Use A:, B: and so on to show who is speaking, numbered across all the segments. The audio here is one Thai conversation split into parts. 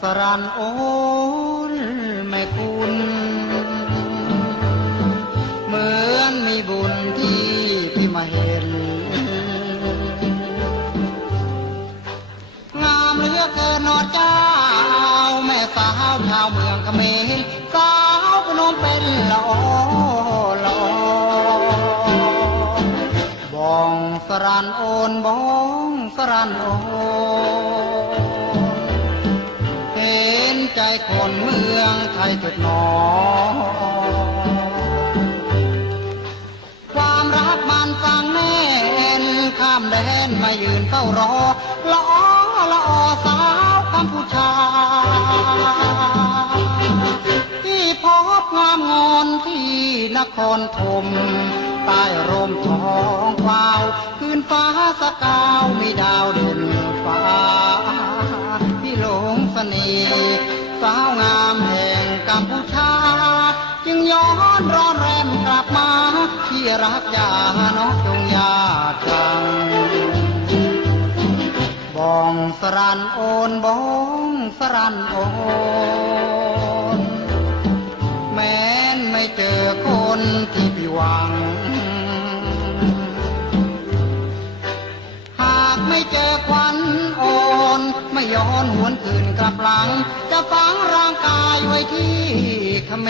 A: สรานโอนแม่คุณ เหมือนมีบุญที่พี่มาเห็น งามเหลือเกินนอเจ้า แม่สาวชาวเมืองเขมรสาวพนมเป็นหละออละออบองสรันโอนบองสรันโอน คนเมืองไทยจุดหนอ ความรักมันฟังแน่นข้ามแดนมายืนเฝ้ารอละอละอสาวกัมพูชา ที่พบงามงอนที่นครธมใต้ร่มทองกวาวคืนฟ้าสกาวมีดาวเด่นฟ้า ที่หลงเสน่ห์าวงามแห่งกัมพูชา จึงย้อนร้อนแรมกลับมา ที่รักยาน้องจงยาจังบองสรันโอนบองสรันโอนแม้นไม่เจอคนที่พี่หวังหากไม่เจอควันโอนไม่ ย้อนหวนคืนกลับหลัง จะฝังร่างกายไว้ที่เขม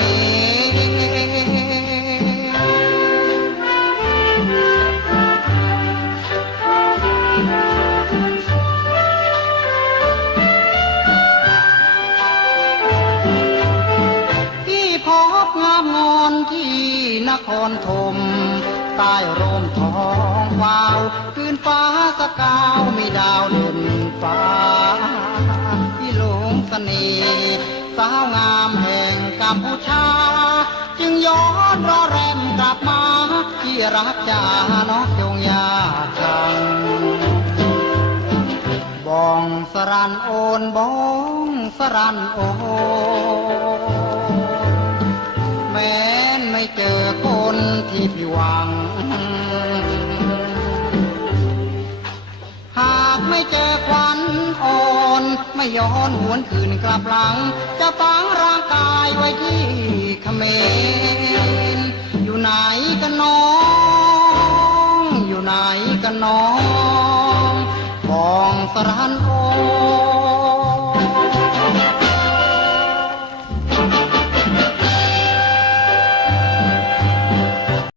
A: ที่พบงามงอนที่นครธมใต้ร่มทองวาว คืนฟ้าสกาวมีดาวเด่นฟ้า งสน่ห์สาวงามแห่งกัมพูชา จึงย้อนรอแรมกลับมา ที่รักจาน้องจงยาจังบองสรันโอนบองสรันโอนแม้นไม่เจอคนที่พี่หวัง ไม่ย้อนหวนคืนกลับหลัง จะฝังร่างกายไว้ที่เขมรอยู่ไหนกันน้อง อยู่ไหนกันน้อง บองสรันโอ